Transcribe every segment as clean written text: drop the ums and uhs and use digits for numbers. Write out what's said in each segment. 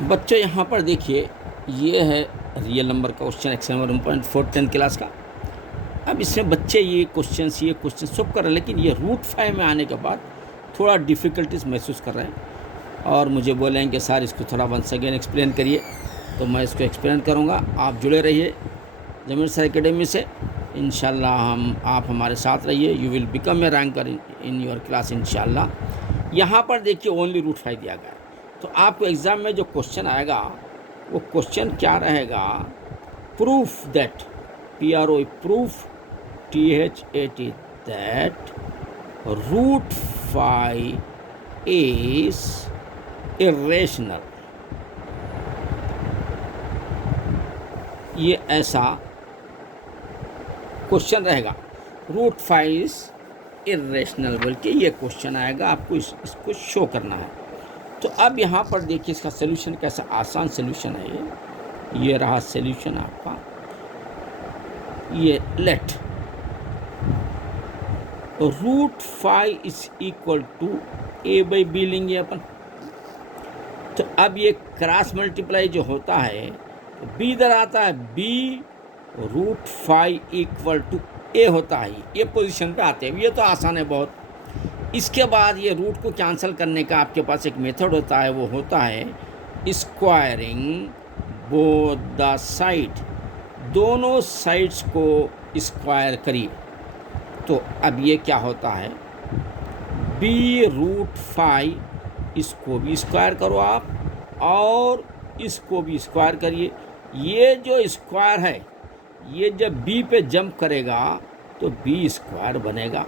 बच्चों यहाँ पर देखिए, ये है रियल नंबर का क्वेश्चन, एक्जाम 1.4 10th क्लास का। अब इसमें बच्चे ये क्वेश्चन सब कर रहे हैं, लेकिन ये रूट 5 में आने के बाद थोड़ा डिफ़िकल्टीज महसूस कर रहे हैं और मुझे बोले हैं कि सर इसको थोड़ा वंस अगेन एक्सप्लेन करिए। तो मैं इसको एक्सप्लेन करूँगा। आप जुड़े रहिए जमीर सर एकेडमी से। इंशाल्लाह आप हमारे साथ रहिए। You will become a ranker in your class इंशाल्लाह। यहाँ पर देखिए ओनली रूट 5 दिया गया है। तो आपको एग्ज़ाम में जो क्वेश्चन आएगा वो क्वेश्चन क्या रहेगा, proof that, PRO proof, THAT that root 5 is irrational. ये ऐसा क्वेश्चन रहेगा, रूट 5 इज इरेशनल बोल के ये क्वेश्चन आएगा। आपको इसको शो करना है। तो अब यहाँ पर देखिए इसका सोल्यूशन कैसा आसान सोल्यूशन है। ये रहा सोल्यूशन आपका। ये let root 5 is equal to A/B लेंगे अपन। तो अब ये क्रॉस मल्टीप्लाई जो होता है तो B इधर आता है, B root 5 equal to A होता है। ये पोजीशन पे आते हैं। ये तो आसान है बहुत। इसके बाद ये रूट को कैंसिल करने का आपके पास एक मेथड होता है, वो होता है स्क्वायरिंग बोथ द साइड। दोनों साइड्स को स्क्वायर करिए। तो अब ये क्या होता है, B रूट 5, इसको भी स्क्वायर करो आप और इसको भी स्क्वायर करिए। ये जो स्क्वायर है ये जब B पे जंप करेगा तो B स्क्वायर बनेगा।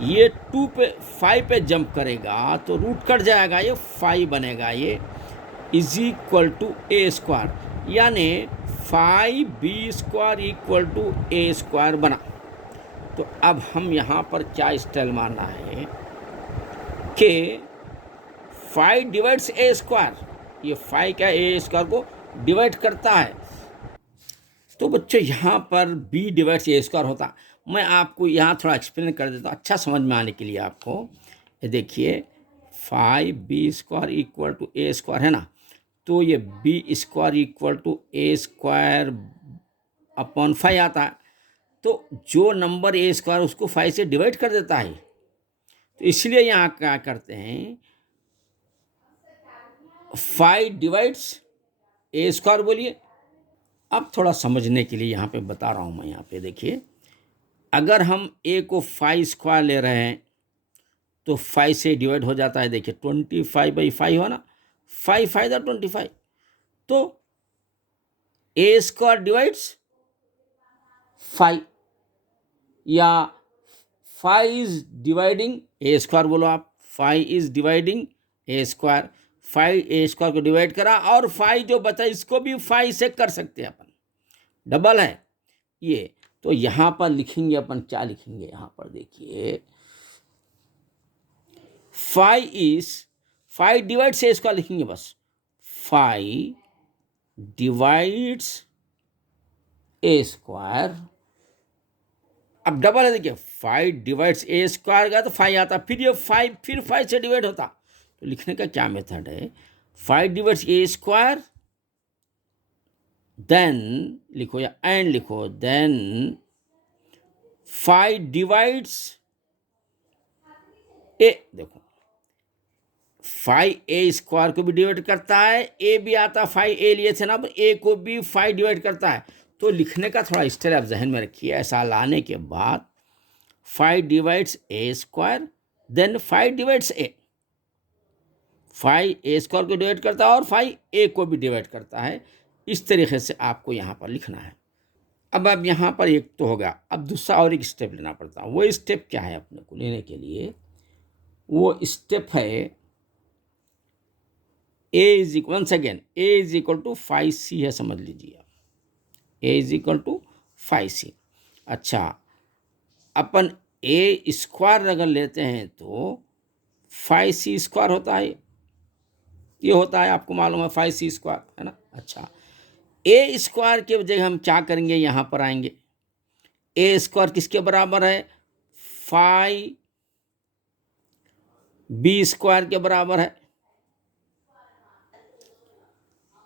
ये 5 पे जंप करेगा तो रूट कट जाएगा, ये 5 बनेगा। ये is equal to A square, यानी 5B square equal to A square बना। तो अब हम यहाँ पर क्या स्टाइल मारना है कि 5 डिवाइड्स A स्क्वायर। ये 5 क्या A स्क्वायर को डिवाइड करता है। तो बच्चों यहाँ पर B डिवाइड्स A स्क्वायर होता। मैं आपको यहाँ थोड़ा एक्सप्लेन कर देता हूँ अच्छा समझ में आने के लिए आपको। ये देखिए 5B square equal to A square है ना, तो ये B square equal to A square upon 5 आता है। तो जो नंबर A स्क्वायर उसको 5 से डिवाइड कर देता है। तो इसलिए यहाँ क्या करते हैं, 5 डिवाइड्स A स्क्वायर बोलिए। अब थोड़ा समझने के लिए यहाँ पे बता रहा हूँ मैं। यहाँ पे देखिए, अगर हम A को 5 स्क्वायर ले रहे हैं तो 5 से डिवाइड हो जाता है। देखिए 25/5 हो ना, 5 5 25। तो A स्क्वायर डिवाइड्स 5 या 5 इज डिवाइडिंग A स्क्वायर बोलो आप। 5 is dividing A square. 5 A square को डिवाइड करा और 5 जो बचा इसको भी 5 से कर सकते हैं अपन, डबल है ये। तो यहाँ पर लिखेंगे अपन, क्या लिखेंगे यहाँ पर देखिए, 5 डिवाइड्स A स्क्वायर लिखेंगे बस। 5 डिवाइड्स A स्क्वायर। अब डबल है, देखिए 5 डिवाइड्स A स्क्वायर का तो 5 आता, फिर ये 5 फिर 5 से डिवाइड होता। तो लिखने का क्या मेथड है, 5 डिवाइड्स A स्क्वायर, देन लिखो या एंड लिखो, देन 5 डिवाइड्स A। देखो 5A स्क्वायर को भी डिवाइड करता है, A भी आता, 5A लिए थे ना, अब A को भी 5 डिवाइड करता है। तो लिखने का थोड़ा स्टाइल आप जहन में रखिए। ऐसा लाने के बाद 5 divides A square, then 5 divides A। 5 A square को डिवाइड करता है और 5 A को भी डिवाइड करता है। इस तरीके से आपको यहाँ पर लिखना है। अब यहाँ पर एक तो होगा, अब दूसरा और एक स्टेप लेना पड़ता है। वो स्टेप क्या है अपने को लेने के लिए, वो स्टेप है A is equal, once again A is equal to 5C है, समझ लीजिए आप। A is equal to 5C। अच्छा, अपन A स्क्वायर अगर लेते हैं तो 5C स्क्वायर होता है। ये होता है, आपको मालूम है 5C स्क्वायर है ना। अच्छा, A स्क्वायर के जगह हम क्या करेंगे, यहाँ पर आएंगे। A स्क्वायर किसके बराबर है, 5B स्क्वायर के बराबर है।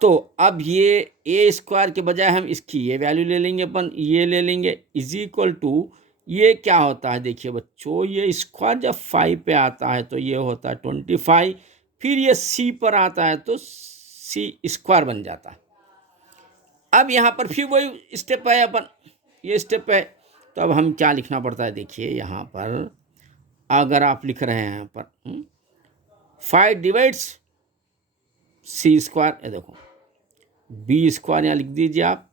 तो अब ये ए स्क्वायर के बजाय हम इसकी ये वैल्यू ले लेंगे, अपन ये ले लेंगे, इज इक्वल टू ये क्या होता है देखिए बच्चों, ये स्क्वायर जब 5 पे आता है तो ये होता है 25, फिर ये सी पर आता है तो सी स्क्वायर बन जाता है। अब यहाँ पर फिर वही स्टेप है, अपन ये स्टेप है, तो अब हम क्या लिखना पड़ता है देखिए यहाँ पर, अगर आप लिख रहे हैं यहाँ पर 5 डिवाइड्स सी स्क्वायर, ये देखो बी स्क्वायर यहाँ लिख दीजिए आप,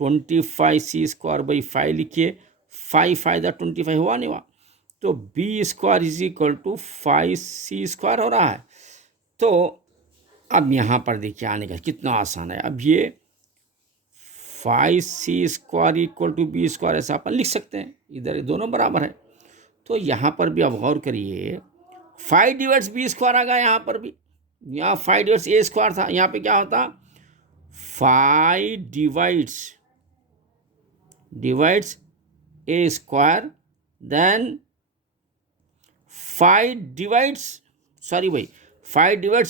25 सी स्क्वायर बाई 5 लिखिए, 5 फायदा 25 हुआ नहीं हुआ, तो B square is equal to 5 C square हो रहा है। तो अब यहाँ पर देखिए आने का कितना आसान है, अब ये 5 C square equal to B square ऐसा अपन लिख सकते हैं, इधर दोनों बराबर है। तो यहाँ पर भी अब गौर करिए, 5 डिवाइड्स बी स्क्वायर आ गया, यहाँ पर भी, यहाँ 5 डिवाइड्स ए स्क्वायर था, यहाँ पे क्या होता 5 divides A square, then 5 divides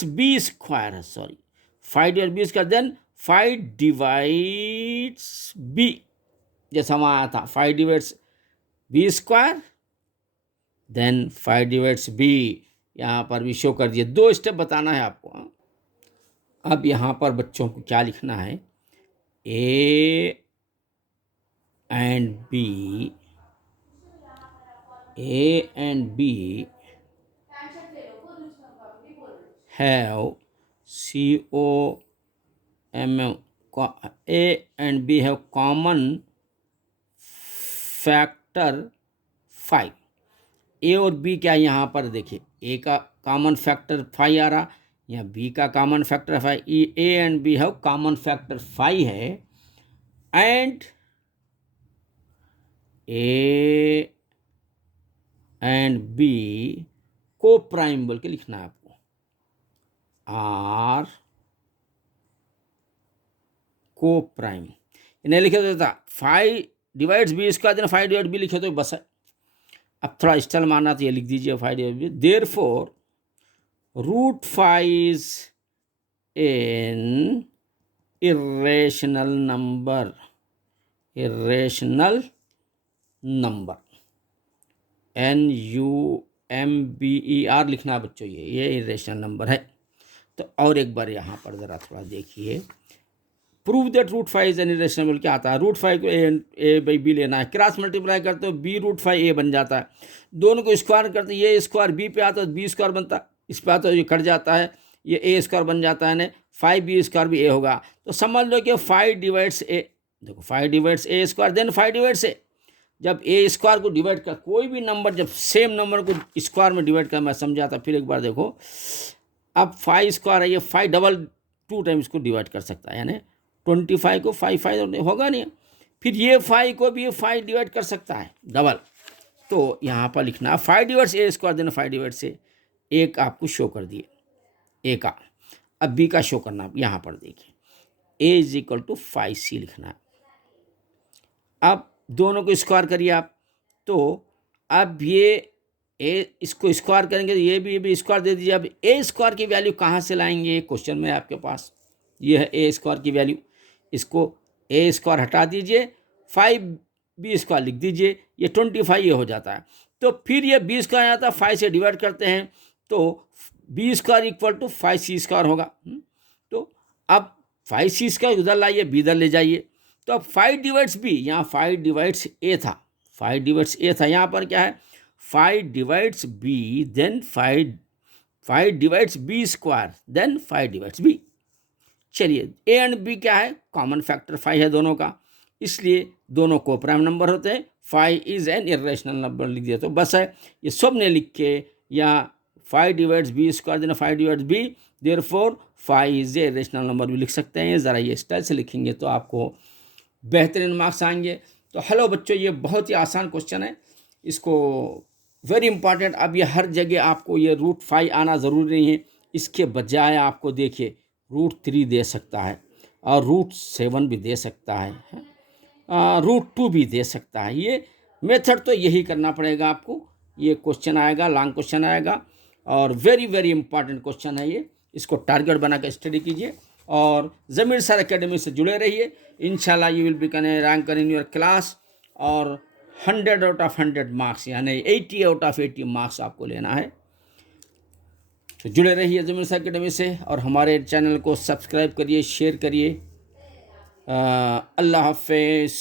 B square है, sorry 5 divides B square, then 5 divides B, जैसा वहाँ आया था 5 divides B square then 5 divides B, यहाँ पर भी शो कर दिए, 2 स्टेप बताना है आपको। अब यहाँ पर बच्चों को क्या लिखना है, A and B have A and B have common factor 5। A और बी क्या यहाँ पर देखिए, ए का कॉमन फैक्टर 5 आ रहा, यहाँ बी का common factor 5, A and B have common factor 5 है, एंड ए एंड बी को प्राइम बोल के लिखना है आपको, आर को प्राइम, इन्हें लिखे तो था 5 divides B square, then 5 divide B लिखे तो बस है। अब थोड़ा स्टाइल मारना तो ये लिख दीजिए 5 divide B, therefore √5 is an irrational number, NUMBER लिखना है बच्चों, ये इरेशनल नंबर है। तो और एक बार यहाँ पर ज़रा थोड़ा देखिए, prove that √5 is an irrational number, क्या आता है, √5 को ए बाई बी लेना है, क्रॉस मल्टीप्लाई करते हो बी √5 ए बन जाता है, दोनों को स्क्वायर करते हैं, ये स्क्वायर बी पे आता है बी स्क्वायर बनता है, इस पे आता है ये कट जाता है, ये ए स्क्वायर बन जाता है ना, 5 बी स्क्वायर भी ए होगा। तो समझ लो कि 5 डिवाइड्स ए, देखो 5 divides A square, then 5 divides ए, जब ए स्क्वायर को डिवाइड कर, कोई भी नंबर जब सेम नंबर को स्क्वायर में डिवाइड कर, मैं समझाता फिर एक बार देखो, अब 5 स्क्वायर है, ये 5 डबल 2 टाइम्स को डिवाइड कर सकता है, यानी 25 को 5 होगा नहीं, फिर ये 5 को भी 5 डिवाइड कर सकता है डबल। तो यहाँ पर लिखना 5 divides A square, then 5 divides ए, एक आपको शो कर दिए ए का, अब बी का शो करना, यहाँ पर देखिए ए इज इक्वल टू 5C लिखना है। अब दोनों को स्क्वायर करिए आप, तो अब ये ए इसको स्क्वायर करेंगे तो ये भी स्क्वायर दे दीजिए। अब ए स्क्वायर की वैल्यू कहाँ से लाएंगे, क्वेश्चन में आपके पास ये है ए स्क्वायर की वैल्यू, इसको ए स्क्वायर हटा दीजिए, 5b स्क्वायर लिख दीजिए, ये 25 ये हो जाता है। तो फिर ये b स्क्वायर आता है, 5 से डिवाइड करते हैं तो b square equal to 5c square होगा। तो अब 5c स्क्वायर उधर लाइए, b इधर ले जाइए, तो अब 5 डिवाइड्स b, यहाँ 5 डिवाइड्स a था, 5 डिवाइड्स a था, यहाँ पर क्या है 5 divides b, then 5 divides b square, then 5 divides b। चलिए ए एंड बी क्या है, कॉमन फैक्टर 5 है दोनों का, इसलिए दोनों को प्राइम नंबर होते हैं, 5 इज एन इरेशनल नंबर लिख दिया तो बस है। ये सब ने लिख के या 5 divides B square, then 5 divides B, therefore 5 is a irrational number भी लिख सकते हैं। ज़रा ये स्टाइल से लिखेंगे तो आपको बेहतरीन मार्क्स आएंगे। तो हेलो बच्चों, ये बहुत ही आसान क्वेश्चन है, इसको वेरी इंपॉर्टेंट। अब ये हर जगह आपको ये √5 आना ज़रूरी नहीं है, इसके बजाय आपको देखिए √3 दे सकता है और √7 भी दे सकता है, √2 भी दे सकता है। ये मेथड तो यही करना पड़ेगा आपको। ये क्वेश्चन आएगा, लॉन्ग क्वेश्चन आएगा और वेरी वेरी इंपॉर्टेंट क्वेश्चन है ये, इसको टारगेट बना कर स्टडी कीजिए। और ज़मीर सर एकेडमी से जुड़े रहिए। इंशाल्लाह you will become a ranker in your class, और 100 आउट ऑफ 100 मार्क्स यानी 80 आउट ऑफ 80 मार्क्स आपको लेना है। तो जुड़े रहिए ज़मीर सर एकेडमी से, और हमारे चैनल को सब्सक्राइब करिए, शेयर करिए। अल्लाह हाफ़िज़।